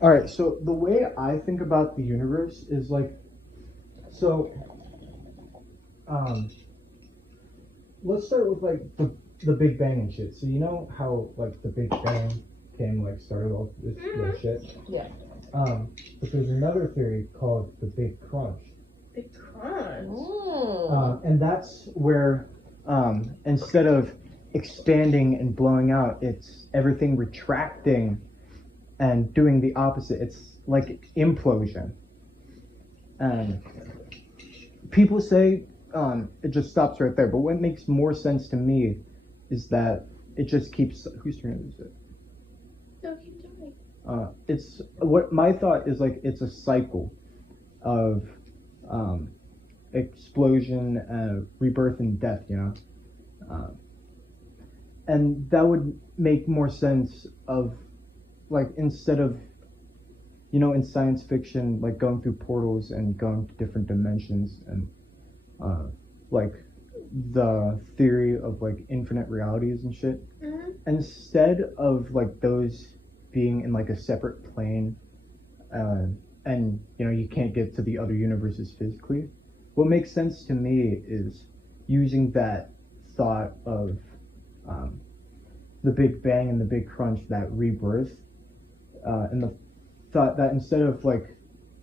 All right, so the way I think about the universe is like, so um, let's start with like the Big Bang and shit. So you know how like the Big Bang came like started all this shit. Yeah. But there's another theory called the Big Crunch. Big crunch. And that's where instead of expanding and blowing out, it's everything retracting and doing the opposite. It's like implosion. And people say it just stops right there. But what makes more sense to me is that it just keeps. Whose turn is it? No, keep doing. It's what my thought is like. It's a cycle of explosion, rebirth, and death. You know, and that would make more sense of like instead of in science fiction like going through portals and going to different dimensions and like the theory of like infinite realities and shit. Mm-hmm. Instead of like those being in like a separate plane, and you can't get to the other universes physically, what makes sense to me is using that thought of the Big Bang and the Big Crunch, that rebirth, and the thought that instead of like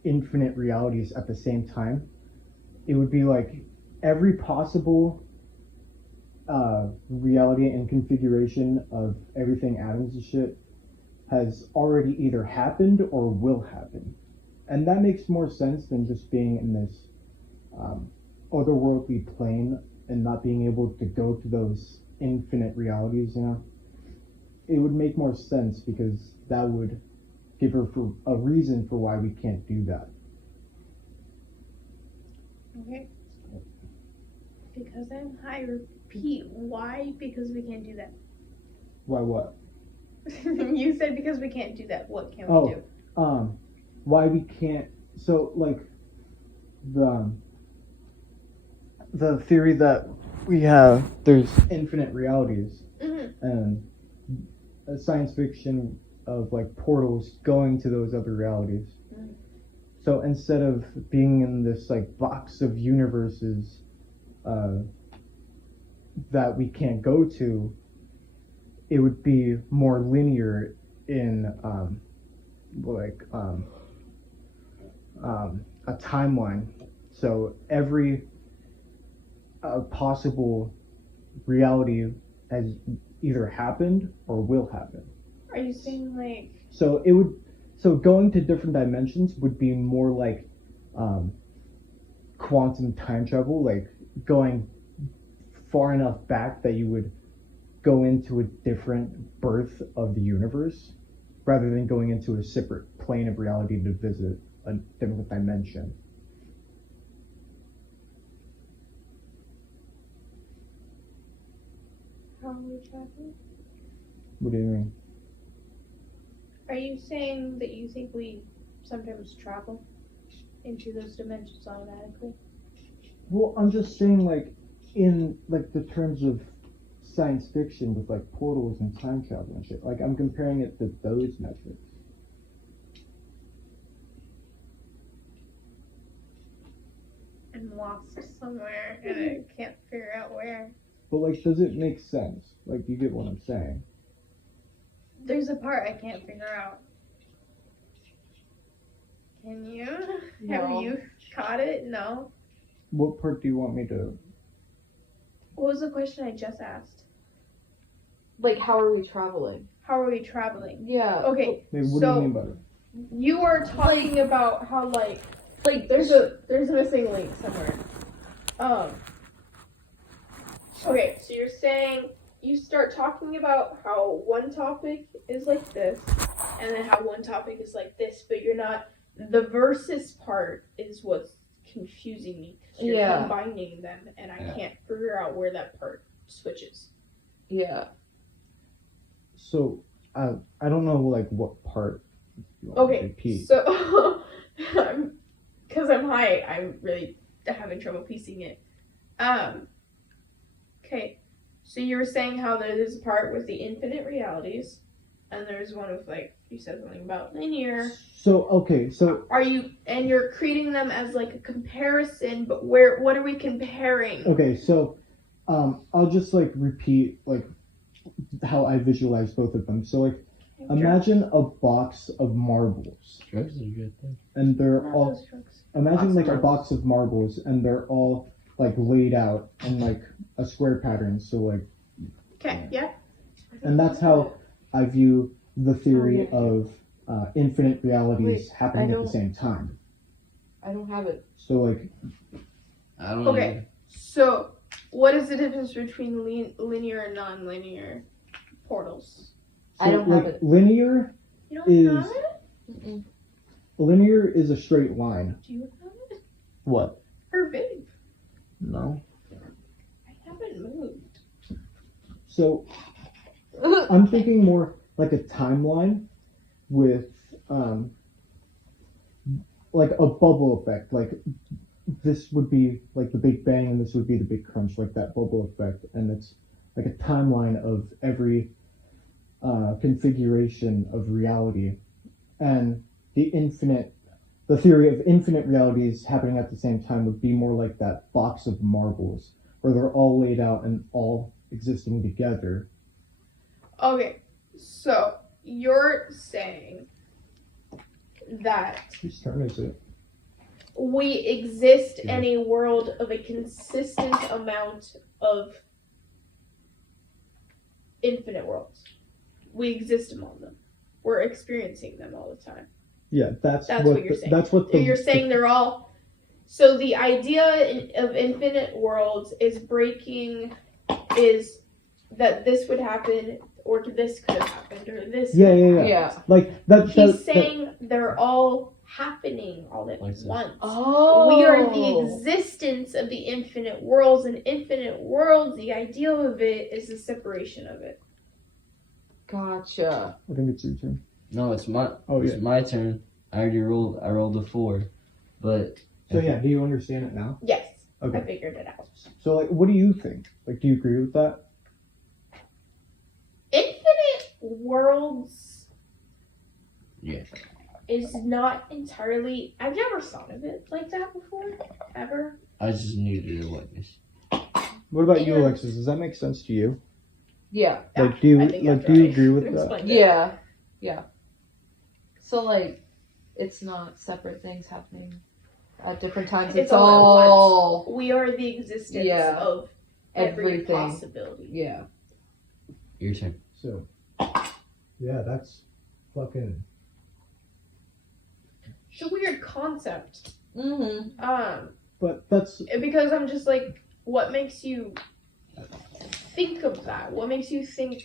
infinite realities at the same time, it would be like every possible reality and configuration of everything atoms and shit has already either happened or will happen. And that makes more sense than just being in this otherworldly plane and not being able to go to those infinite realities, It would make more sense because that would give her for a reason for why we can't do that. Okay. Because I'm high. Repeat. Why? Because we can't do that. Why what? You said because we can't do that. What can we do? Why we can't? So like the theory that we have, there's infinite realities, and a science fiction of like portals going to those other realities. So instead of being in this like box of universes that we can't go to, it would be more linear in a timeline. So every possible reality has either happened or will happen. Are you saying like? So going to different dimensions would be more like quantum time travel, like going far enough back that you would go into a different birth of the universe, rather than going into a separate plane of reality to visit a different dimension. How are we traveling? What do you mean? Are you saying that you think we sometimes travel into those dimensions automatically? Well, I'm just saying, like, in like the terms of science fiction with like portals and time travel and shit. Like, I'm comparing it to those methods. I'm lost somewhere and I can't figure out where. But like, does it make sense? Like, you get what I'm saying? There's a part I can't figure out. Can you? No. Have you caught it? No. What part do you want me to? What was the question I just asked? Like, how are we traveling? How are we traveling? Yeah. Okay. Wait, what so do you mean by it? you are talking about how like there's a missing link somewhere. Okay, so you're saying you start talking about how one topic is like this, and then how one topic is like this, but you're not. The versus part is what's confusing me. 'Cause you're combining them, and I can't figure out where that part switches. Yeah. So, I don't know, like, what part you want me to Okay, repeat. so because I'm high, I'm really having trouble piecing it. Okay, so you were saying how there's a part with the infinite realities, and there's one with like You said something about linear. So okay, so And you're creating them as like a comparison, but what are we comparing? okay, so I'll just like repeat like how I visualize both of them. So like imagine a box of marbles, Drugs are a good thing. and they're Not all those drugs. imagine Box like of a box of marbles, and they're all like laid out in like a square pattern. So like, Okay, yeah. and that's how I view the theory Oh, of infinite realities Wait, happening I at the don't- same time. I don't have it. So like, I don't Okay. know. So, what is the difference between linear and non-linear portals? so I don't like have it. linear You don't Is- have it? Mm-mm. linear is a straight line. Do you have it? What? Or Viv? No. I haven't moved. So I'm thinking more like a timeline with like a bubble effect. Like this would be like the Big Bang and this would be the Big Crunch, like that bubble effect. And it's like a timeline of every configuration of reality. And the theory of infinite realities happening at the same time would be more like that box of marbles where they're all laid out and all existing together. Okay, so you're saying that Whose turn is it? we exist Yeah. in a world of a consistent amount of infinite worlds. We exist among them. We're experiencing them all the time. Yeah, that's That's what what you're saying. that's what the You're saying they're all. So the idea of infinite worlds is that this would happen, or this could have happened, or this. yeah, could yeah, happen. yeah. Yeah. Like that. He's that- saying they're all happening all at Like this. once. Oh. We are the existence of the infinite worlds, and infinite worlds, the idea of it is the separation of it. Gotcha. I think it's your turn. No, it's my. Oh, it's yeah. my turn. I already rolled. I rolled a 4, but So yeah, do you understand it now? Yes, I Okay. figured it out. So like, what do you think? Like, do you agree with that? Infinite worlds yeah. is not entirely. I've never thought of it like that before, ever. I just needed a witness. What about you, Yeah. Alexis? Does that make sense to you? Yeah. Like, do you I think like after do you I agree with that? explained it. Yeah. Yeah. So like, it's not separate things happening at different times. It's all at all. We are the existence Yeah. of every Everything. possibility. Yeah. Your turn. So, yeah, that's fucking. It's a weird concept. Mm-hmm. But that's Because I'm just like, what makes you think of that? What makes you think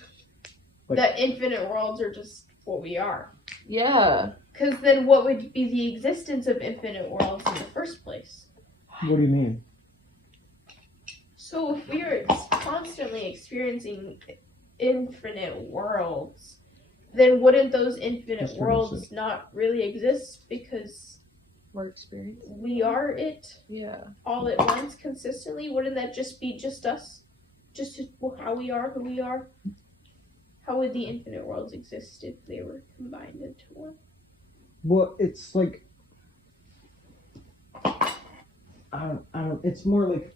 Like- that infinite worlds are just what we are? Yeah. Because then what would be the existence of infinite worlds in the first place? what do you mean? So if we are constantly experiencing infinite worlds, then wouldn't those infinite That's what I worlds not really exist because We're experiencing. we are it Yeah. all at once consistently? Wouldn't that just be just us? Just how we are, who we are? How would the infinite worlds exist if they were combined into one? Well, it's like I don't. It's more like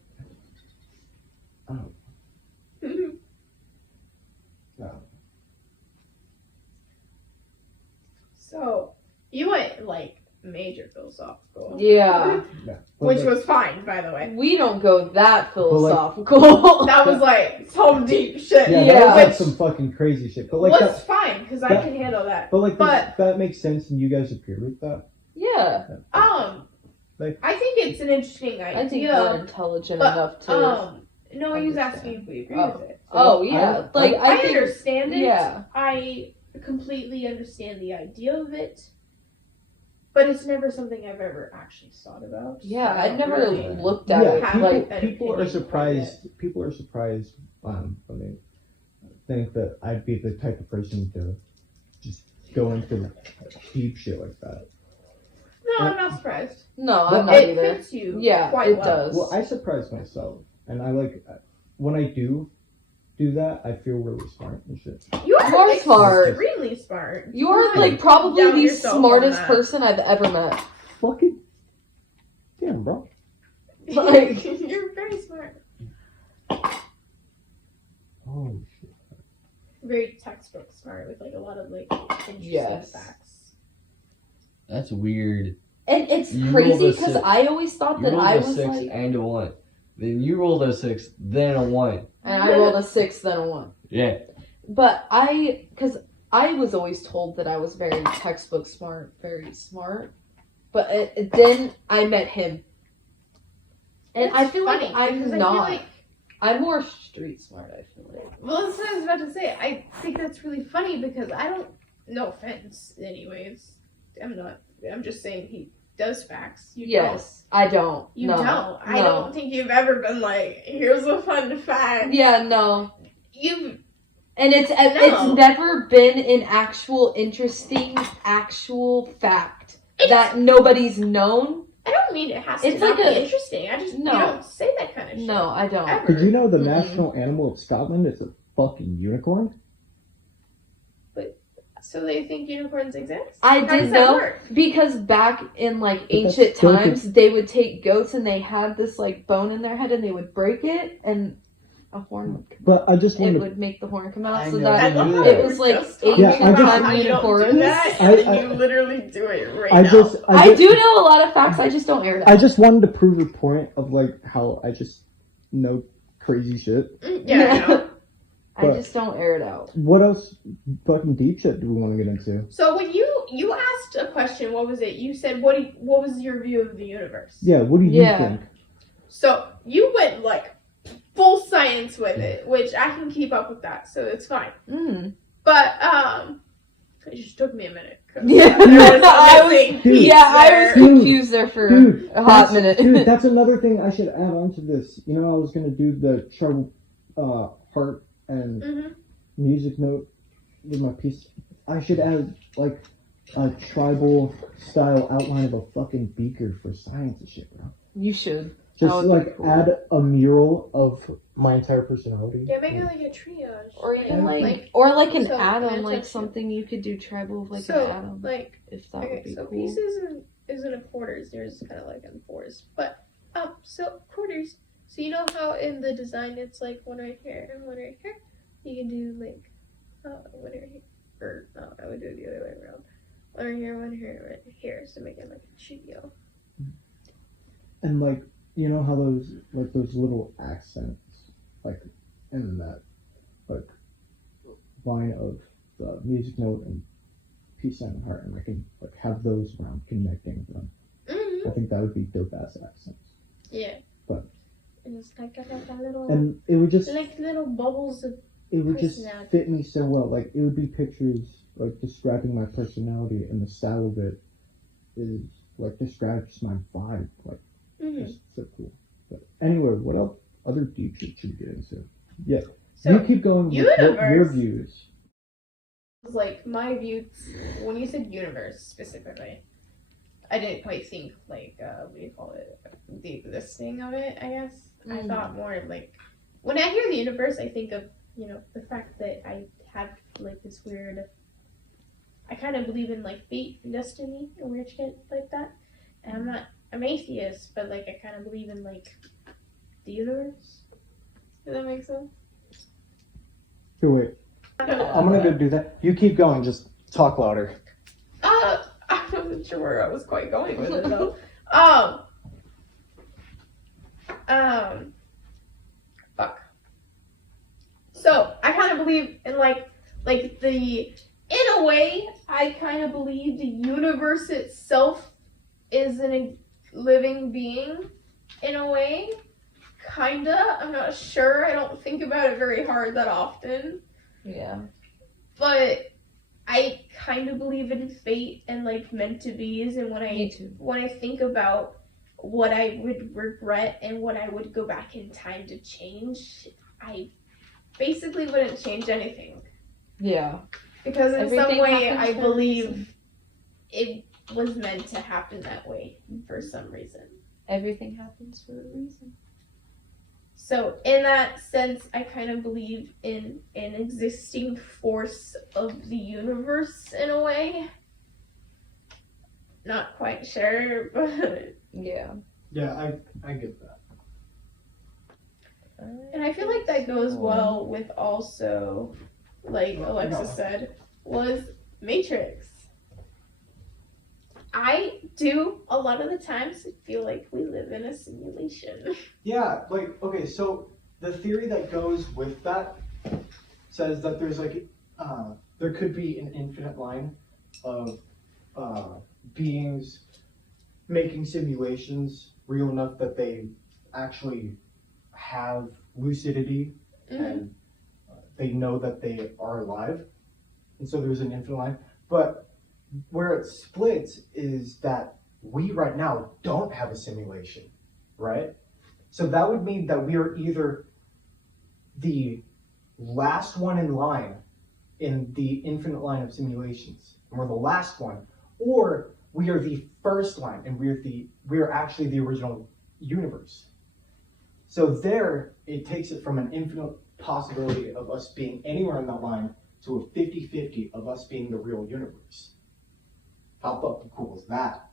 So, you went like major philosophical. Yeah. yeah. But Which like- was fine, by the way. We don't go that But, like- philosophical. That was like some deep shit. yeah, Yeah. that was like Which some fucking crazy shit. But like was that, fine because I that- can handle that. but like but- that makes sense, and you guys agree with that? Yeah. Like- I think it's an interesting idea. I think we're intelligent but, enough to. No, he was understand. asking if we agree Oh. with it. Oh yeah. Like I I think. understand it. Yeah. I completely understand the idea of it, but it's never something I've ever actually thought about. Yeah. I I don't never really looked at Yeah, it have like. an people are opinion surprised. People are surprised. When they think that I'd be the type of person to just go into deep shit like that. No, I'm not surprised. No, Well, I'm not It either. fits you Yeah, quite it well. does. Well, I surprise myself, and I like when I do. do that, I feel really smart and shit. You You are are smart. extremely smart. You're like probably Doubt the yourself on smartest that. person I've ever met. Fucking damn, bro. Like- You're very smart. Oh shit. Very textbook smart with like a lot of like interesting Yes. facts. That's weird. And it's You crazy rolled a because six. I always thought You that rolled I a was 6 like, and a 1. Then you rolled a 6, then a 1. and I rolled a 6 then a 1. Yeah. But because I was always told that I was very textbook smart, very smart. But then I met him. And I feel funny, like I'm because I not. feel like, I'm more street smart, I feel like. well, that's what I was about to say. I think that's really funny because I don't. No offense, anyways. I'm just saying he does facts. You Yes, I don't. don't. You no, don't. I no. don't think you've ever been like, here's a fun fact. Yeah, no. You. And it's never been an actual interesting actual fact that nobody's known. I don't mean it has to It's not like be a- interesting. I just No. you don't say that kind of shit. No, I don't. Ever. Did you know the Mm-mm. national animal of Scotland is a fucking unicorn? So they think unicorns exist? I How did does that know work? because back in like that's ancient so times, they would take goats and they had this like bone in their head and they would break it and a horn would come But I just out. It wanted would make the horn come out I so know I that love you how knew it that. was like Just Yeah, ancient I just- time how you don't do unicorns. that, I- and then I- you literally do it right I now. just I do know a lot of facts, I just don't air it I out. just wanted to prove a point of like how I just know crazy shit. Yeah, I know. I But- just don't air it out. What else fucking deep shit do we want to get into? So when you asked a question, what was it? You said what was your view of the universe? Yeah, what do you Yeah. think? So you went like full science with it, which I can keep up with that, so it's fine. Mm. But it just took me a minute. 'cause Yeah, there was a I was- missing Dude. piece Yeah, I was there. confused there for Dude, a hot that's- minute. Dude, that's another thing I should add on to this. You know, I was gonna do the tribal heart and Mhm. music note with my piece. I should add like a tribal style outline of a fucking beaker for science and shit, bro. You should. Just would be like cool. add a mural of my entire personality. Yeah, make it like a triage. Or even Yeah. like or like an so, atom, yeah, like touch it. something you could do tribal of like so an atom. like If that okay, would be so cool. pieces isn't a quarters. There's kind of like in fours, but so quarters. So you know how in the design it's like one right here and one right here. You can do like one right here, or no, I would do it the other way around. One right here, one here, one here, so make it like a trio. And like, you know how those little accents, like in that like line of the music note and peace sign and heart, and I can like have those around connecting them. Mm-hmm. I think that would be dope ass accents. Yeah. But- and it's like a little And it would just like little bubbles of it would just personality. fit me so well. Like it would be pictures like describing my personality, and the style of it is like describes my vibe. Like Mhm. just so cool. But anyway, what else? Other deep shit should we get into? Yeah, So you keep going with what your universe. views. like my view when you said universe specifically, I didn't quite think like what do you call it, the existing of it, I guess. I Mm. thought more like when I hear the universe, I think of, you know, the fact that I have like this weird, I kind of believe in like fate and destiny and weird shit like that. And I'm atheist, but like I kind of believe in like the universe. Does that make sense? Here, wait. I'm gonna go do that. You keep going. Just talk louder. I wasn't sure where I was quite going with it though. Fuck. So I kind of believe in like in a way, I kind of believe the universe itself is a living being. In a way, kinda. I'm not sure. I don't think about it very hard that often. Yeah. But I kind of believe in fate and like meant to be's, and Me too. when I think about what I would regret and what I would go back in time to change, I basically wouldn't change anything, Yeah. because in some Everything way happens I for a believe reason. it was meant to happen that way for some reason. Everything happens for a reason. So in that sense, I kind of believe in an existing force of the universe in a way. Not quite sure, but Yeah. Yeah, I get that. and I feel like that goes well with also, like Alexa said, was Matrix. I do a lot of the times feel like we live in a simulation. Yeah, like, okay, so the theory that goes with that says that there's like, there could be an infinite line of beings making simulations real enough that they actually have lucidity and they know that they are alive. And so there's an infinite line. But where it splits is that we right now don't have a simulation, right? So that would mean that we are either the last one in line in the infinite line of simulations, and we're the last one, or we are the first line and we are actually the original universe. So there, it takes it from an infinite possibility of us being anywhere in that line to a 50-50 of us being the real universe. How fucking cool is that?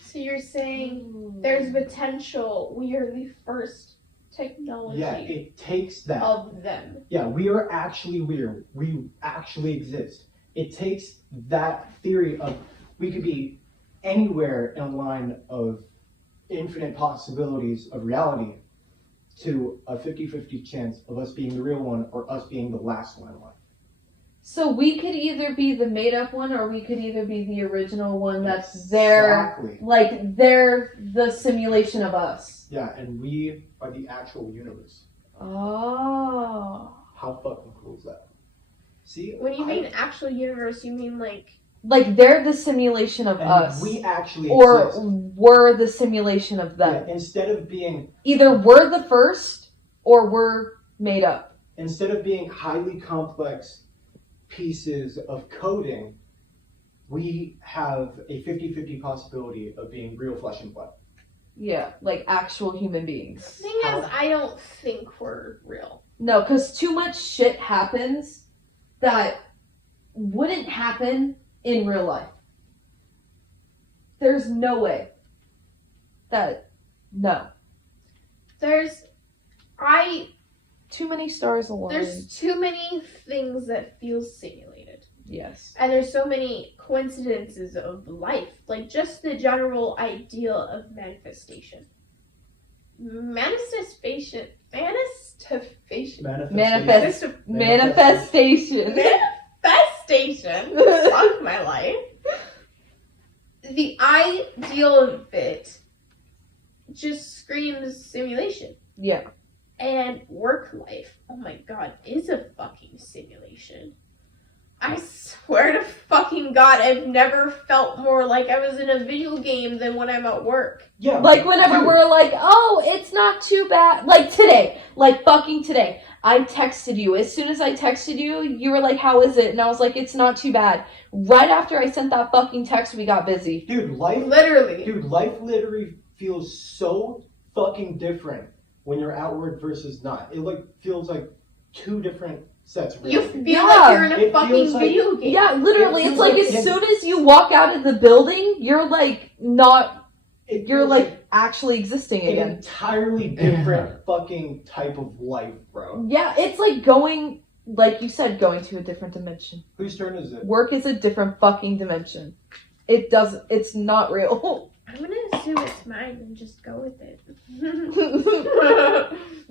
So you're saying there's potential we are the first technology Yeah, it takes that. of them. Yeah, we are actually weird. We actually exist. It takes that theory of we could be anywhere in a line of infinite possibilities of reality to a 50-50 chance of us being the real one or us being the last one. So we could either be the made up one or we could either be the original one that's there. Exactly. Like they're the simulation of us. Yeah, and we are the actual universe. Oh. How fucking cool is that? See? When you mean actual universe, you mean like Like they're the simulation of and us. we actually Or exist. we're the simulation of them. Yeah, instead of being Either we're the first or we're made up. highly complex pieces of coding, we have a 50-50 possibility of being real flesh and blood. Yeah, like actual human beings. thing is, I don't think we're real. No, because too much shit happens that wouldn't happen in real life. There's no way. No. There's Too many stars aligned. there's too many things that feel simulated. Yes. And there's so many coincidences of life. Like just the general idea of manifestation. Manifestation. Manifestation. Fuck my life. The ideal of it just screams simulation. Yeah. And work life, oh my god, is a fucking simulation. I swear to fucking god, I've never felt more like I was in a video game than when I'm at work. Yeah. Like whenever dude, we're like, oh, it's not too bad. Like today. Like fucking today. I texted you. As soon as I texted you, you were like, how is it? And I was like, it's not too bad. Right after I sent that fucking text, we got busy. Dude, life literally feels so fucking different when you're at work versus not. It like feels like two different sets of You reality. feel like you're in a It fucking feels like- video game. Yeah, literally. It It's like feels as like- soon as you walk out of the building, you're like not, It you're feels like actually existing an again. entirely different fucking type of life, bro. Yeah, it's like going, like you said, going to a different dimension. Whose turn is it? Work is a different fucking dimension. It's not real. I'm gonna assume it's mine and just go with it.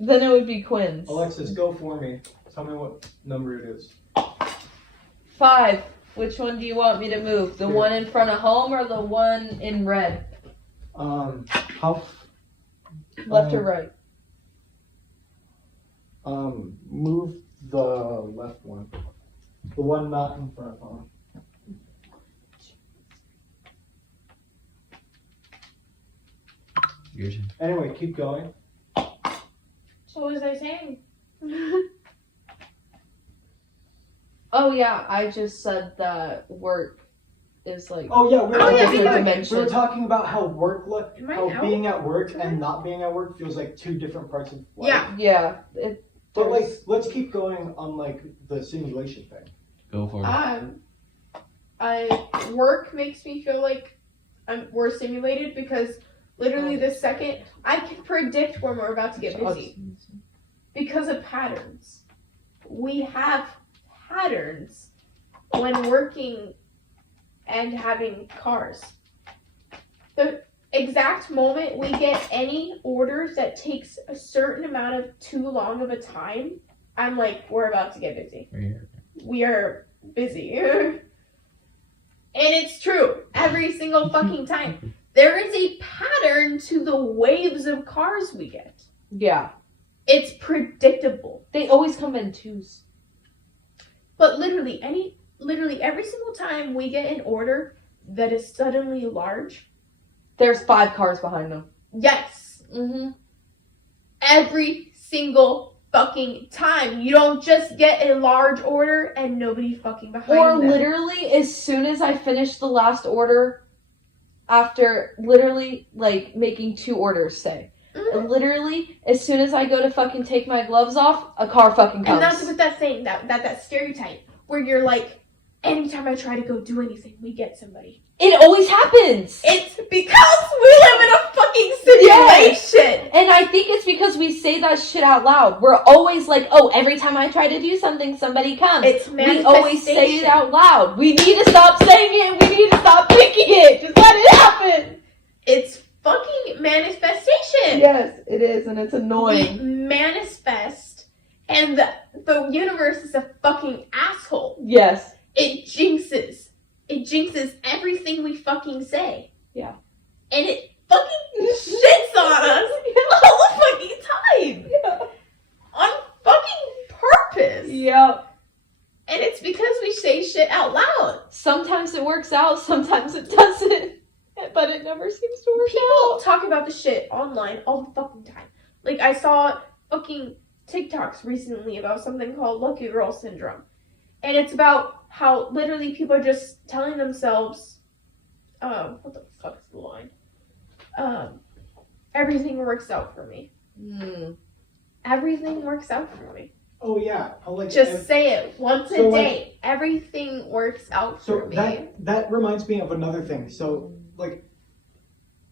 Then it would be Quinn's. Alexis, go for me. Tell me what number it is. 5. Which one do you want me to move? The Here. one in front of home or the one in red? How? Left or right? Move the left one. The one not in front of home. Your turn. Anyway, keep going. What was I saying? Oh yeah, I just said that work is like Oh yeah, we were, Oh, yeah, talking, video about, games. we were talking about how Am I how out? being at work and not being at work feels like two different parts of life. Yeah. yeah. It, But like, let's keep going on like the simulation thing. Go for it. Work makes me feel like we're simulated because literally the second I can predict when we're about to get busy because of patterns. We have patterns when working and having cars. The exact moment we get any orders that takes a certain amount of too long of a time, I'm like, we're about to get busy. Right here. We are busy. And it's true. Every single fucking time. There is a pattern to the waves of cars we get. yeah. It's predictable. They always come in twos. But literally every single time we get an order that is suddenly large, There's 5 cars behind them. yes. Mm-hmm. Every single fucking time. You don't just get a large order and nobody fucking behind Or them. literally, as soon as I finish the last order, after literally, like, making 2 orders, say. Mhm. Literally, as soon as I go to fucking take my gloves off, a car fucking And that's comes. what that thing, that stereotype, where you're like, anytime I try to go do anything, we get somebody. It always happens! It's because we live in a fucking simulation! And I think it's because we say that shit out loud. We're always like, oh, every time I try to do something, somebody comes. It's We always say it manifestation. out loud. We need to stop saying it. We need to stop thinking it. Just let it happen. It's fucking manifestation. Yes, it is, and it's We annoying. manifest, and the universe is a fucking asshole. Yes. It jinxes. It jinxes everything we fucking say. Yeah. And it fucking shits on us all the fucking time. On fucking purpose. Yep. And it's because we say shit out loud. Sometimes it works out, sometimes it doesn't. But it never seems to work People out. talk about the shit online all the fucking time. Like, I saw fucking TikToks recently about something called Lucky Girl Syndrome. And it's about how literally people are just telling themselves, what the fuck is the line? Everything works out for me. Everything works out for me. Oh yeah, how, like Just say it once so, a like- day. Everything works out for so me. that reminds me of another thing. So like,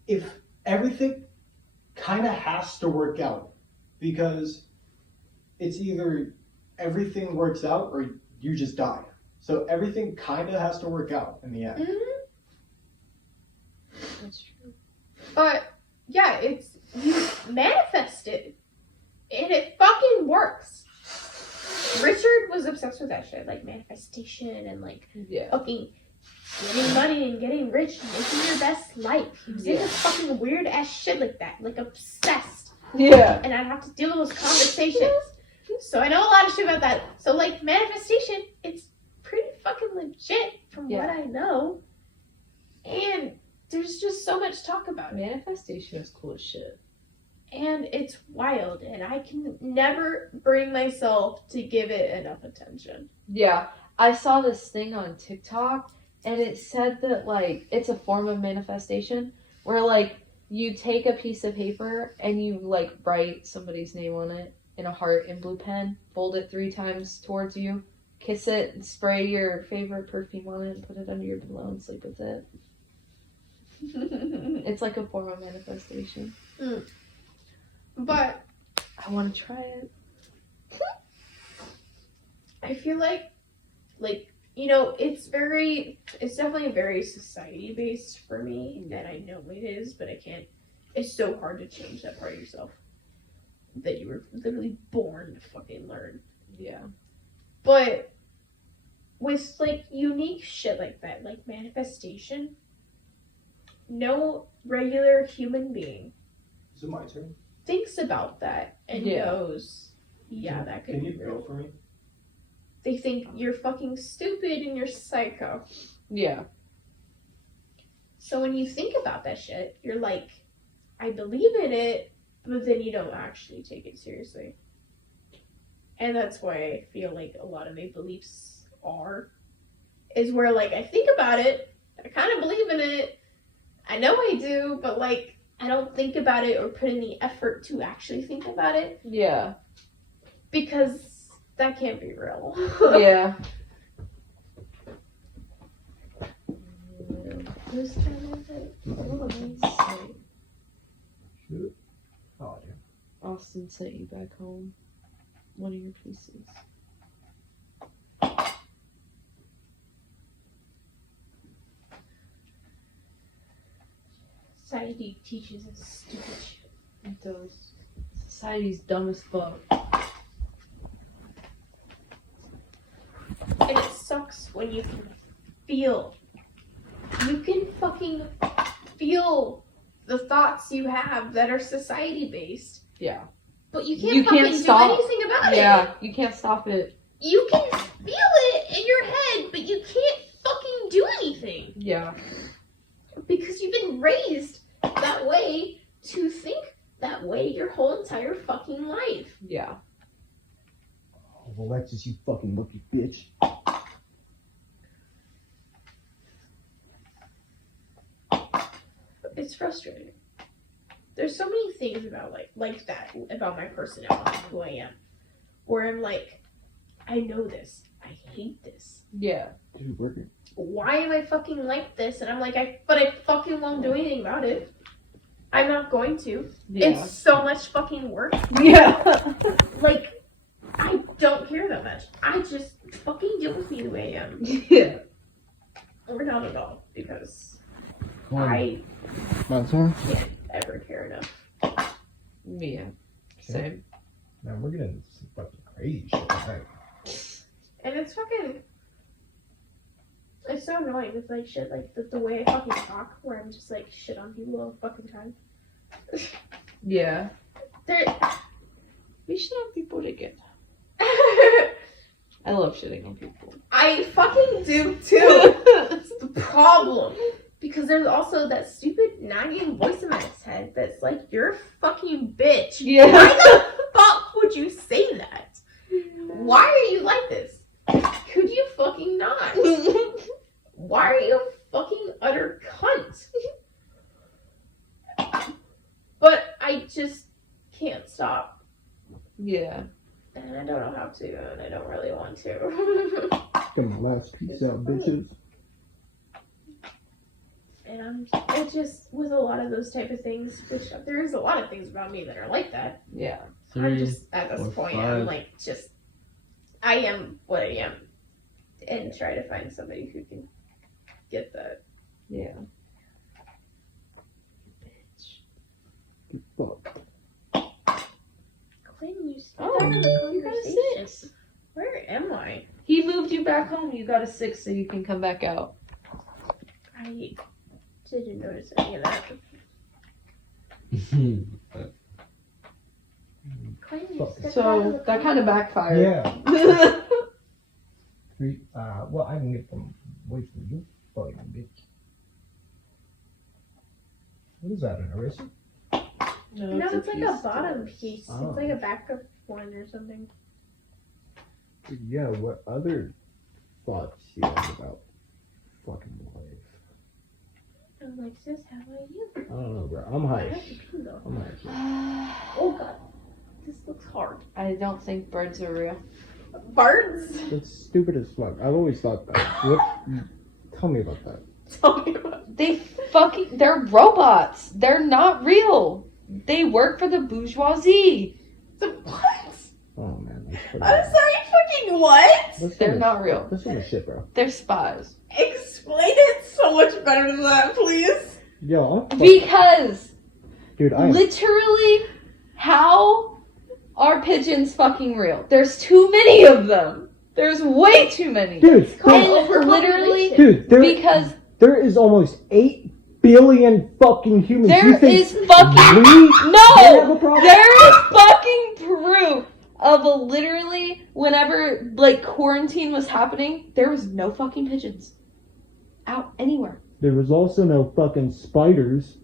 if everything kind of has to work out, because it's either everything works out or you just die. So everything kind of has to work out in the end. Mhm. That's true. But yeah, it's you manifest it, and it fucking works. Richard was obsessed with that shit, like manifestation and like Yeah. fucking getting money and getting rich and making your best life. He was into fucking weird ass shit like that, like obsessed. Yeah. And I'd have to deal with those conversations. So I know a lot of shit about that. So like manifestation, it's pretty fucking legit from what I know. And there's just so much talk about it. Manifestation is cool as shit. And it's wild, and I can never bring myself to give it enough attention. Yeah. I saw this thing on TikTok, and it said that, like, it's a form of manifestation where, like, you take a piece of paper and you, like, write somebody's name on it in a heart in blue pen, fold it 3 times towards you, kiss it, and spray your favorite perfume on it, and put it under your pillow and sleep with it. It's like a form of manifestation. But I want to try it. I feel like, you know, it's definitely very society-based for me, and I know it is, but I can't, it's so hard to change that part of yourself that you were literally born to fucking learn. Yeah. But with, like, unique shit like that, like manifestation, no regular human being Is it my turn? thinks about that and goes, yeah, that could Can be you real. go for me? They think you're fucking stupid and you're psycho. Yeah. So when you think about that shit, you're like, I believe in it, but then you don't actually take it seriously. And that's why I feel like a lot of my beliefs is where, like, I think about it, I kind of believe in it. I know I do, but like, I don't think about it or put in the effort to actually think about it Yeah. because that can't be real. Yeah. Whose turn is it? Oh, yeah. Austin sent you back home. One of your pieces. Society teaches us stupid shit. It does. Society's dumb as fuck. And it sucks when you can feel. You can fucking feel the thoughts you have that are society based. Yeah. But you can't You fucking can't do stop. anything about it. Yeah, you can't stop it. You can feel it in your head, but you can't fucking do anything. Yeah. Because you've been raised that way to think that way your whole entire fucking life. Yeah. Oh, Alexis, you fucking lucky bitch. It's frustrating. There's so many things about like that about my personality, who I am, where I'm like, I know this. I hate this. Yeah. Dude, working. Why am I fucking like this? And I'm like, but I fucking won't do anything about it. I'm not going to. Yeah. It's so much fucking work. Yeah. Like, I don't care that much. I just fucking deal with me the way I am. Yeah. Or not at all, because Come on. I My turn? can't ever care enough. Yeah. Same. Man, we're getting some fucking crazy shit tonight. And it's fucking... It's so annoying. It's like shit, like the way I fucking talk, where I'm just like shit on people all the fucking time. Yeah. There... We should have people together. I love shitting on people. I fucking do too. That's the problem. Because there's also that stupid nagging voice in my head that's like, you're a fucking bitch. Yeah. Why the fuck would you say that? Why are you like this? Could you fucking not? Why are you a fucking utter cunt? But I just can't stop. Yeah. And I don't know how to, and I don't really want to. Get my last piece out, bitches. And it's just with a lot of those type of things, which there is a lot of things about me that are like that. Yeah. I'm 3, just at this 4, point, 5. I'm like, just, I am what I am, and try to find somebody who can get that. Yeah. Fuck. Clayton, you still Oh, back in the you got a conversation. 6. Where am I? He moved you back home. You got a 6 so you can come back out. I didn't notice any of that. Clayton, you Fuck. stepped out of So the that kind of backfired. Yeah. Well, I can get them away from you, fucking bitch. What is that, an eraser? No, it's like a piece bottom to- piece. Oh. It's like a backup one or something. Yeah, what other thoughts you have about fucking life? I'm like, sis, how about you? I don't know, bro. I'm I hyped. have to pee though. I'm hyped. Oh god, this looks hard. I don't think birds are real. Birds? That's stupid as fuck. I've always thought that. What? Tell me about that. Tell me about They're robots. They're not real. They work for the bourgeoisie. the what? Oh man, that's pretty I'm sorry, fucking what? This They're one is- not real. This one is shit, bro. They're spies. Explain it so much better than that, please. Yo, I'm Because dude, I am literally, how are pigeons fucking real? There's too many of them. There's way too many. dude, Called And overpopulation. literally, dude, because there is almost 8 billion fucking humans. there You think is fucking we have no. a problem? There is fucking proof of a literally whenever like quarantine was happening, there was no fucking pigeons out anywhere. There was also no fucking spiders.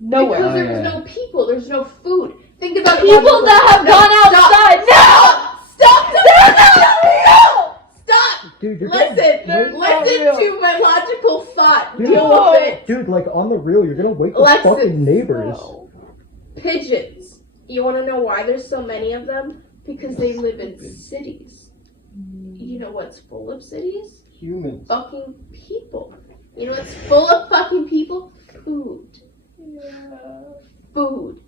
Nowhere. Because Oh, there's yeah. no people, there's no food. Think about it. People that have No, gone stop. outside. No! Stop! They're not real! Stop! Dude, you're Listen, gonna wake- listen to my logical thought. Dude. Deal with it. Dude, like on the real, you're gonna wake the Alexis, fucking neighbors. No. Pigeons. You want to know why there's so many of them? Because they live in cities. You know what's full of cities? Humans. Fucking people. You know what's full of fucking people? Food. Food.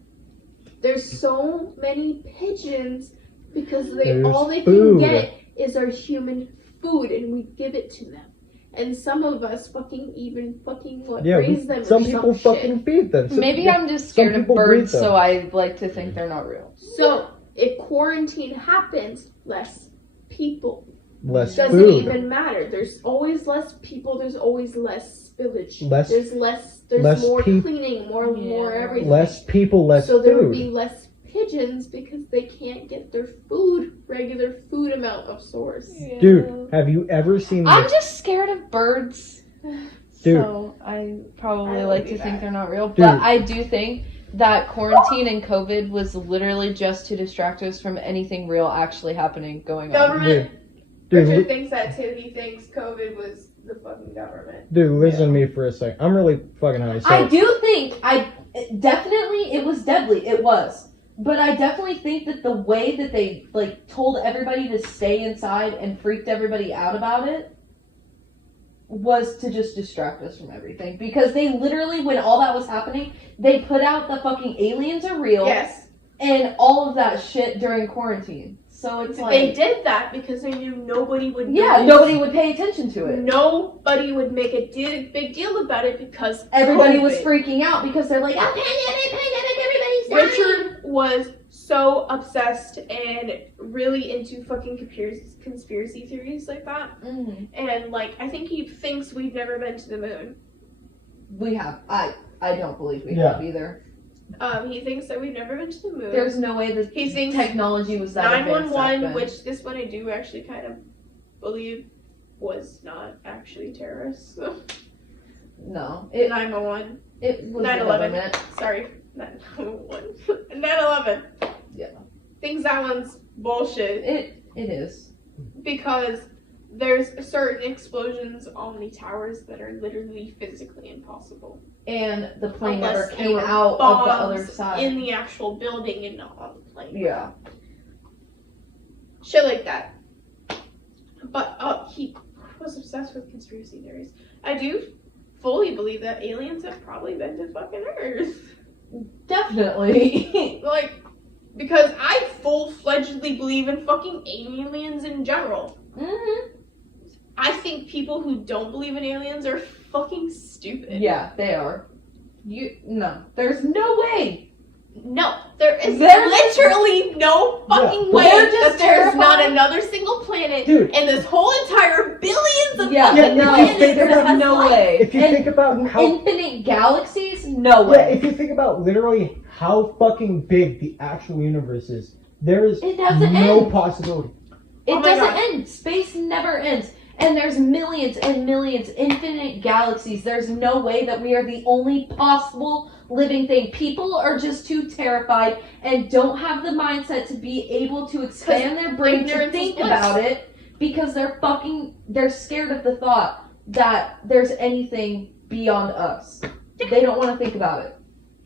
There's so many pigeons because There's all they food. can get is our human food, and we give it to them. And some of us fucking Yeah, raise them. some or people some fucking shit. feed them. Some- Maybe I'm just scared of people breed birds, them. so I like to think they're not real. So if quarantine happens, less people. less Doesn't food. even matter. There's always less people. There's always less spillage. Less- There's less. There's less more peop- cleaning. More Yeah. everything. Less people, less so there would food. be less pigeons because they can't get their food, regular food amount of source. Dude, have you ever seen I'm the just scared of birds. Dude. So I probably I like would to be think that. they're not real. Dude. But I do think that quarantine and COVID was literally just to distract us from anything real actually happening going on. Government. Dude, Richard thinks that too. He thinks COVID was the fucking government. dude, listen to me for a second. I'm really fucking high. So, I do think definitely it was deadly. It was. But I definitely think that the way that they like told everybody to stay inside and freaked everybody out about it was to just distract us from everything. Because they literally, when all that was happening, they put out the fucking aliens are real Yes. and all of that shit during quarantine. So it's like They did that because they knew nobody would. yeah, notice. nobody would pay attention to it. Nobody would make a big deal about it because Everybody was COVID. freaking out because they're like, pandemic, everybody's dying. Richard was so obsessed and really into fucking conspiracy theories like that. Mhm. And like, I think he thinks we've never been to the moon. We have. I don't believe we Yeah. have either. He thinks that we've never been to the moon. There's no way that He thinks technology was that advanced back 911, then. which this one I do actually kind of believe was not actually terrorists. No, it 911. it was the 9/11. government. Sorry, 911. 9/11. Yeah. Thinks that one's bullshit. It is. Because there's certain explosions on the towers that are literally physically impossible. And the plane Unless never there came were out of the other bombs side. in the actual building and not on the plane. Yeah. Shit like that. But he was obsessed with conspiracy theories. I do fully believe that aliens have probably been to fucking Earth. Definitely. Like, because I full-fledgedly believe in fucking aliens in general. hmm I think people who don't believe in aliens are fucking stupid. Yeah, they are. No, there's no way. No, there is They're- literally no fucking Yeah, way they're just that there's not terrifying. another single planet Dude. in this whole entire billions of Yeah, fucking no, if you think there's about- no life. way. if you And think about how infinite galaxies, no yeah, way. if you think about literally how fucking big the actual universe is, there is It doesn't no end. possibility. It Oh my doesn't God. end. Space never ends. And there's millions and millions, infinite galaxies. There's no way that we are the only possible living thing. People are just too terrified and don't have the mindset to be able to expand their brain to ignorance is think bliss. about it because they're scared of the thought that there's anything beyond us. They don't want to think about it.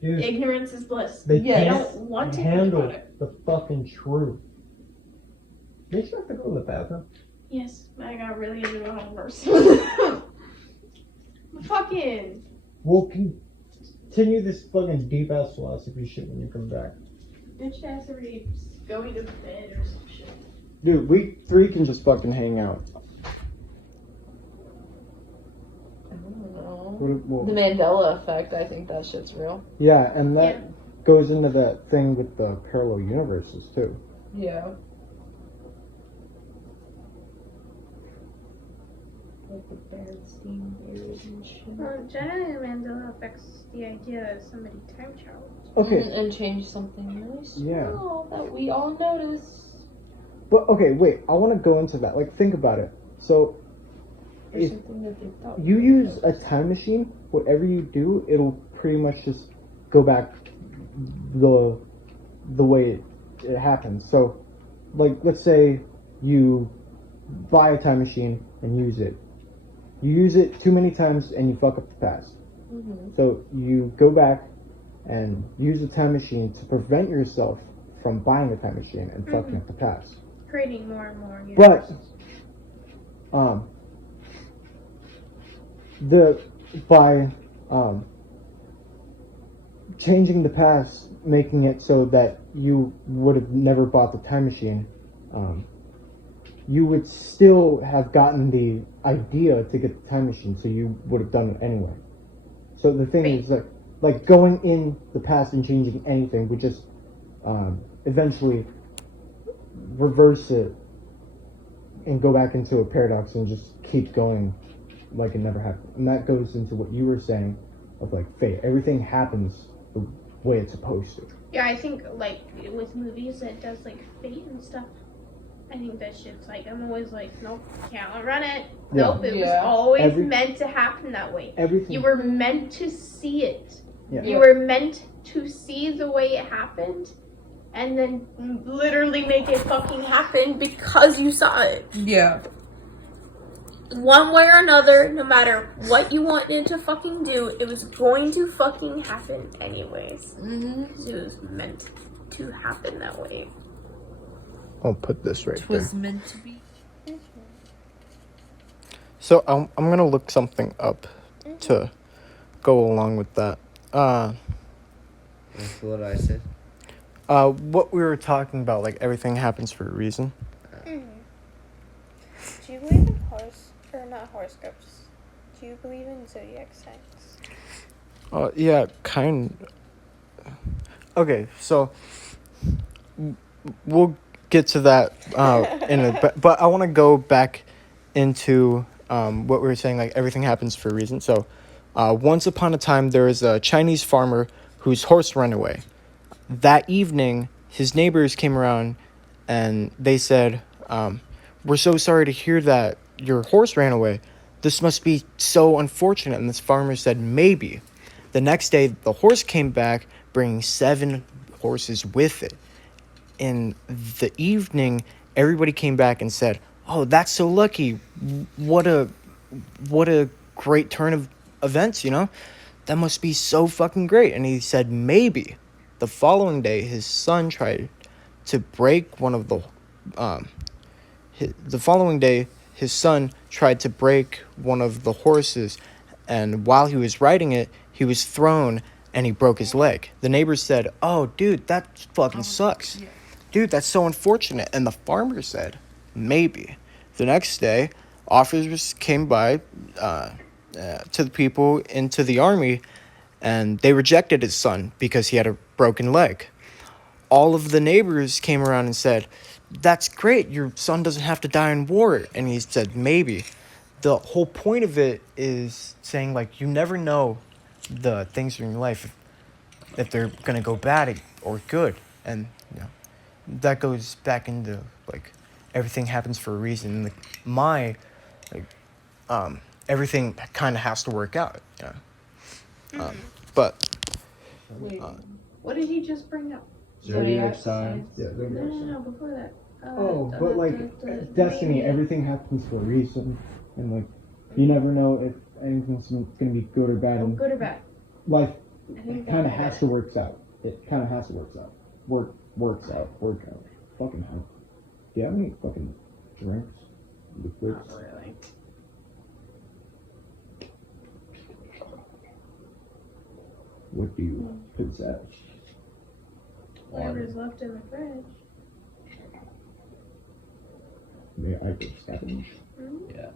Dude, Ignorance is bliss. they Yeah, They can't don't want to think handle about it. the fucking truth. Makes you have to go to the bathroom. Yes, I got really into the homeworks. Fucking. We'll continue this fucking deep ass philosophy shit when you come back. Bitch ass already going to bed or some shit. Dude, we three can just fucking hang out. I don't know. What- The Mandela effect, I think that shit's real. yeah, and that Yeah. goes into that thing with the parallel universes too. Yeah. Like the Bernstein theories and shit. Well, generally, Mandela affects the idea that somebody time traveled. Okay, And change something really Yeah. small that we all notice. but okay, wait. I want to go into that. Like, think about it. So, Or if something that they thought you we use a noticed. time machine, whatever you do, it'll pretty much just go back the way it happens. So, like, let's say you buy a time machine and use it. You use it too many times and you fuck up the past. So you go back and use a time machine to prevent yourself from buying a time machine and fucking up the past. Creating more and more But universes. by changing the past, making it so that you would have never bought the time machine, you would still have gotten the idea to get the time machine, so you would have done it anyway. So the thing is, like going in the past and changing anything would just eventually reverse it and go back into a paradox and just keep going like it never happened. And that goes into what you were saying of like fate. Everything happens the way it's supposed to. Yeah, I think like with movies that does like fate and stuff. I think that shit's like, I'm always like, nope, can't run it. Yeah. Nope, it was Yeah. always meant to happen that way. Everything. You were meant to see it. Yeah. You were meant to see the way it happened and then literally make it fucking happen because you saw it. Yeah. One way or another, no matter what you wanted to fucking do, it was going to fucking happen anyways. Because it was meant to happen that way. I'll put this right It was meant to be. So I'm gonna look something up to go along with that. That's what I said. What we were talking about, like everything happens for a reason. Do you believe in horoscopes? Do you believe in zodiac signs? Yeah, kind. Okay, so we'll get to that in a bit, but I want to go back into what we were saying, like everything happens for a reason. So once upon a time, there was a Chinese farmer whose horse ran away. That evening, his neighbors came around and they said, we're so sorry to hear that your horse ran away. This must be so unfortunate. And this farmer said, maybe. The next day, the horse came back, bringing 7 horses with it. In the evening, everybody came back and said, oh, that's so lucky. What a great turn of events, you know? That must be so fucking great. And he said, maybe. The following day, his son tried to break one of the... his son tried to break one of the horses, and while he was riding it, he was thrown and he broke his leg. The neighbors said, oh, dude, that fucking sucks. Dude, that's so unfortunate. And the farmer said, maybe. The next day, officers came by to the people into the army, and they rejected his son because he had a broken leg. All of the neighbors came around and said, that's great, your son doesn't have to die in war. And he said, maybe. The whole point of it is saying, like, you never know the things in your life if they're going to go bad or good. And, you know, that goes back into, like, everything happens for a reason. Like, everything kind of has to work out, you know. But... Wait, what did he just bring up? Zodiac signs. Yeah, No, before that. but like destiny, everything happens for a reason, and like you never know if anything's gonna be good or bad. Oh, And good or bad? life I think kind of that's has to work out. It kind of has to work out. Work out. Fucking hell. Do you have any fucking drinks? Liquids? Not really. What do you possess? Whatever's left in the fridge. May I go second? Yeah.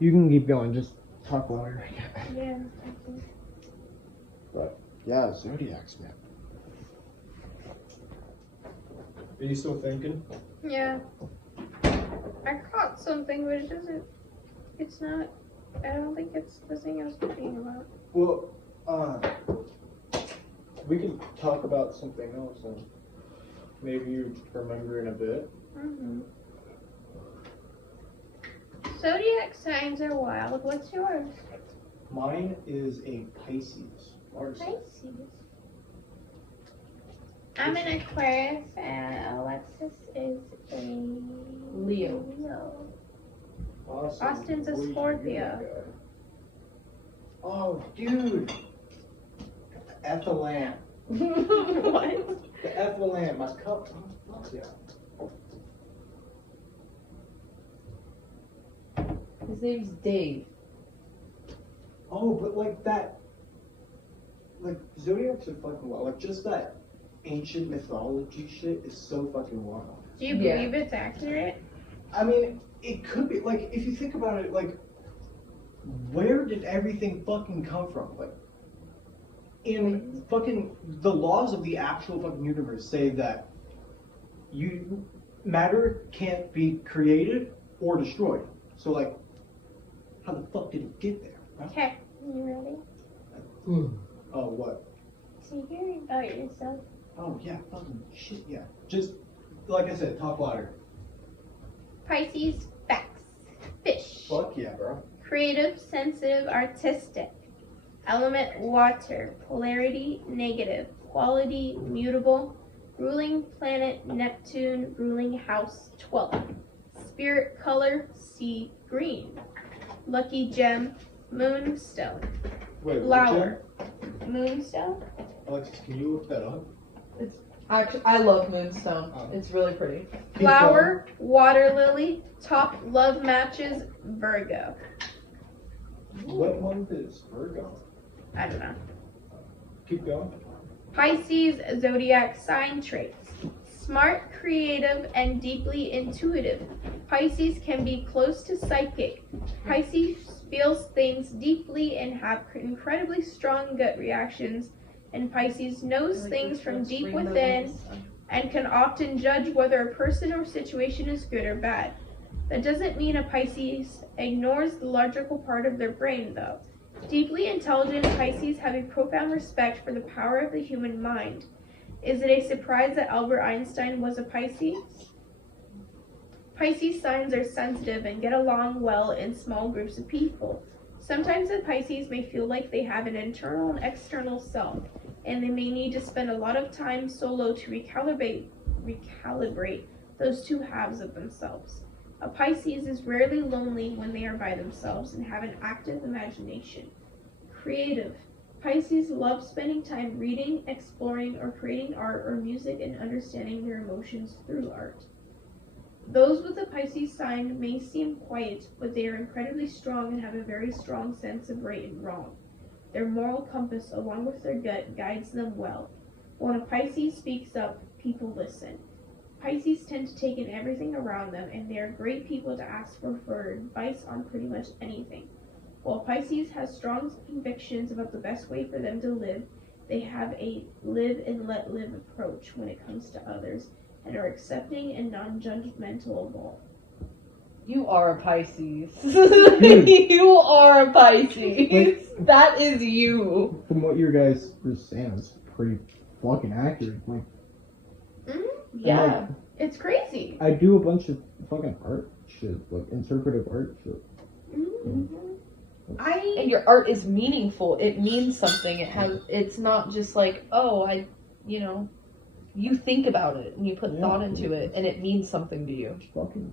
You can keep going. Just talk longer. Yeah. But yeah, zodiacs, man. Are you still thinking? Yeah. I caught something, but it doesn't. It's not. I don't think it's the thing I was thinking about. Well, we can talk about something else, and maybe you remember in a bit. Mm-hmm. Zodiac signs are wild. What's yours? Mine is a Pisces. Pisces. I'm an Aquarius, and Alexis is a Leo. Austin's a Scorpio. Oh, dude. Ethylan. What? The Ethylan, my cup. Oh, fuck yeah. His name's Dave. Oh, but like that. Like, zodiacs are fucking wild. Like, just that ancient mythology shit is so fucking wild. Do you Yeah. believe it's accurate? I mean, it could be, like, if you think about it, like, where did everything fucking come from? Like, in fucking, the laws of the actual fucking universe say that matter can't be created or destroyed. So, like, how the fuck did it get there? Huh? Okay, you ready? Oh, what? So hear about yourself. Oh, yeah, fucking shit, yeah. Just, like I said, top water. Pisces, facts. Fish. Fuck yeah, bro. Creative, sensitive, artistic. Element, water. Polarity, negative. Quality, mutable. Ruling planet, Neptune. Ruling house, 12. Spirit color, sea green. Lucky gem, moonstone. Wait, Flower, moonstone. Alexis, can you look that up? Actually, I love Moonstone. It's really pretty. Flower, water lily. Top love matches, Virgo. What month is Virgo? I don't know. Keep going. Pisces zodiac sign traits. Smart, creative, and deeply intuitive. Pisces can be close to psychic. Pisces feels things deeply and have incredibly strong gut reactions. And Pisces knows things from deep within and can often judge whether a person or situation is good or bad. That doesn't mean a Pisces ignores the logical part of their brain, though. Deeply intelligent Pisces have a profound respect for the power of the human mind. Is it a surprise that Albert Einstein was a Pisces? Pisces signs are sensitive and get along well in small groups of people. Sometimes the Pisces may feel like they have an internal and external self, and they may need to spend a lot of time solo to recalibrate those two halves of themselves. A Pisces is rarely lonely when they are by themselves and have an active imagination. Creative. Pisces love spending time reading, exploring, or creating art or music and understanding their emotions through art. Those with a Pisces sign may seem quiet, but they are incredibly strong and have a very strong sense of right and wrong. Their moral compass, along with their gut, guides them well. When a Pisces speaks up, people listen. Pisces tend to take in everything around them, and they are great people to ask for advice on pretty much anything. While Pisces has strong convictions about the best way for them to live, they have a live and let live approach when it comes to others, and are accepting and non-judgmental of all. You are a Pisces. You are a Pisces. That is you. From what you guys were saying, it's pretty fucking accurate. Like, Yeah. It's crazy. I do a bunch of fucking art shit, like interpretive art shit. And your art is meaningful. It means something. It's not just like, oh, you think about it and you put thought into it and it means something to you. Fucking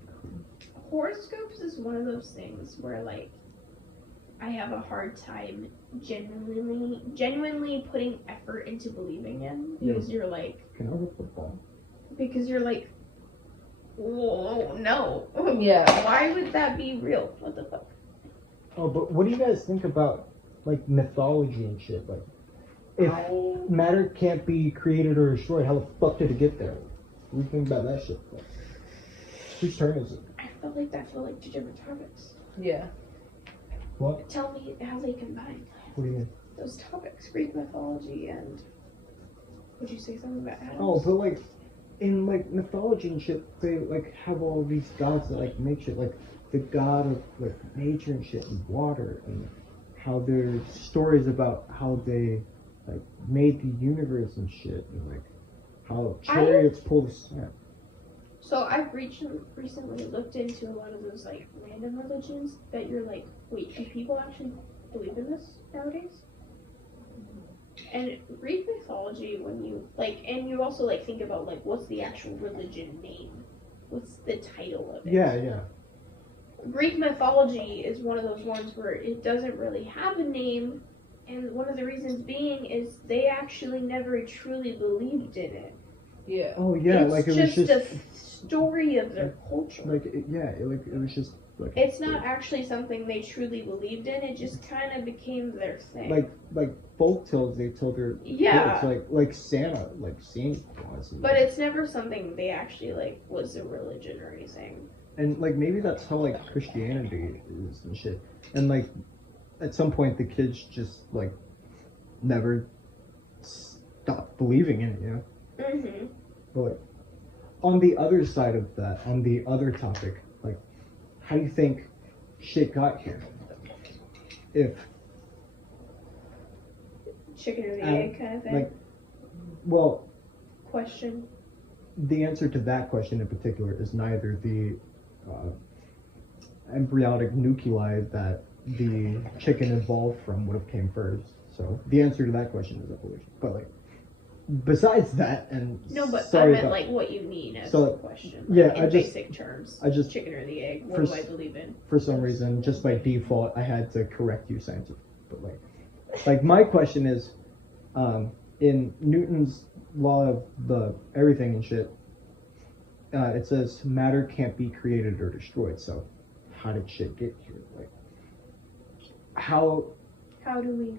Horoscopes is one of those things where, like, I have a hard time genuinely putting effort into believing in, because you're like, can I have a football? whoa, no. Yeah. Why would that be real? What the fuck? Oh, but what do you guys think about like mythology and shit? Like, if matter can't be created or destroyed, how the fuck did it get there? What do you think about that shit? Like, whose turn is it? I feel like two different topics. Yeah. What? Tell me how they combine What do you mean? those topics, Greek mythology and. Would you say something about Adams? Oh, but like in like mythology and shit, they like have all these gods that like make shit, like the god of like nature and shit and water, and how there's stories about how they like made the universe and shit, and like how chariots pull the sun. So I've recently looked into a lot of those like random religions that you're like, wait, do people actually believe in this nowadays? And Greek mythology, when you like, and you also like think about like, what's the actual religion name? What's the title of it? Yeah. Greek mythology is one of those ones where it doesn't really have a name, and one of the reasons being is they actually never truly believed in it. Yeah. Oh yeah, It's like it just was just a story of their culture. like it was just like It's not actually something they truly believed in. It just kind of became their thing. like folk tales they told their Yeah. kids, like Santa, like Saint Claus. But it's never something they actually like was a religion or anything. And like maybe that's how like Christianity is and shit. And like at some point the kids just like never stopped believing in it, you know? Mm-hmm. But like on the other side of that, on the other topic, like how do you think shit got here? If Chicken or the Um, egg kind of thing. like well, Question. the answer to that question in particular is neither the embryonic nuclei that the chicken evolved from would have came first. So the answer to that question is evolution. But like, besides that, and No, but sorry I meant about- like what you mean as So, the question. yeah, like, in I just- basic terms. I just Chicken or the egg. What for do I s- believe in? for some reason, just by default, I had to correct you scientifically. But like my question is, in Newton's law of the everything and shit, it says matter can't be created or destroyed. So how did shit get here? Like how How do we?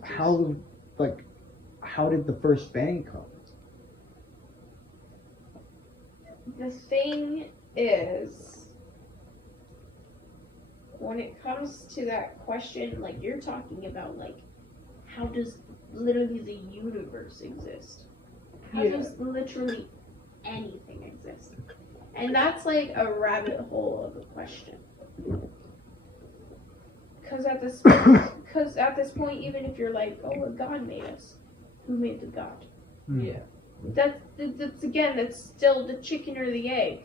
how did the first bang come? The thing is, when it comes to that question, like you're talking about, like, how does literally the universe exist? How Yeah. does literally anything exist? And that's like a rabbit hole of a question. Because at this point, even if you're like, oh, a God made us, who made the God? Yeah. That's again, that's still the chicken or the egg.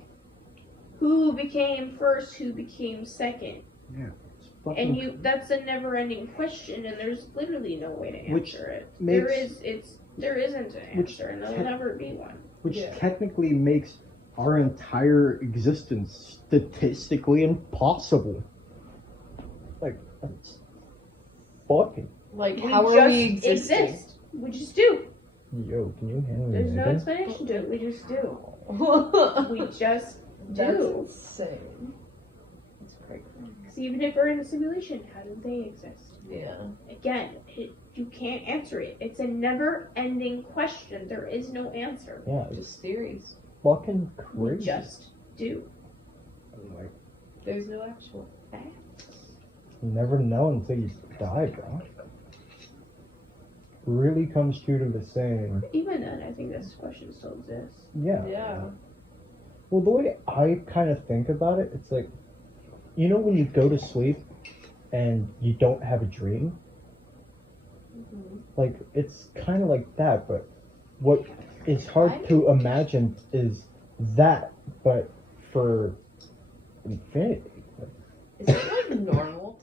Who became first? Who became second? It's fucking- That's a never-ending question, and there's literally no way to Which answer it. makes- There isn't an which answer, and there'll te- never be one. which Yeah. technically makes our entire existence statistically impossible. Like, that's fucking. Like, We how are just we existing? exist. We just do. Yo, can you handle There's no anything? explanation to it. We just do. We just That's do. insane. That's crazy. Because even if we're in a simulation, how do they exist? Yeah. Again, you can't answer it. It's a never-ending question. There is no answer. Yeah, it's Just theories. fucking We crazy. just do. Like, There's no actual fact. you never know until you die, bro. Really comes true to the saying. Even then, I think this question still exists. Yeah. Yeah. Well, the way I kind of think about it, it's like, you know, when you go to sleep and you don't have a dream, like it's kind of like that. But what is hard to imagine is that, but for infinity. Is it like normal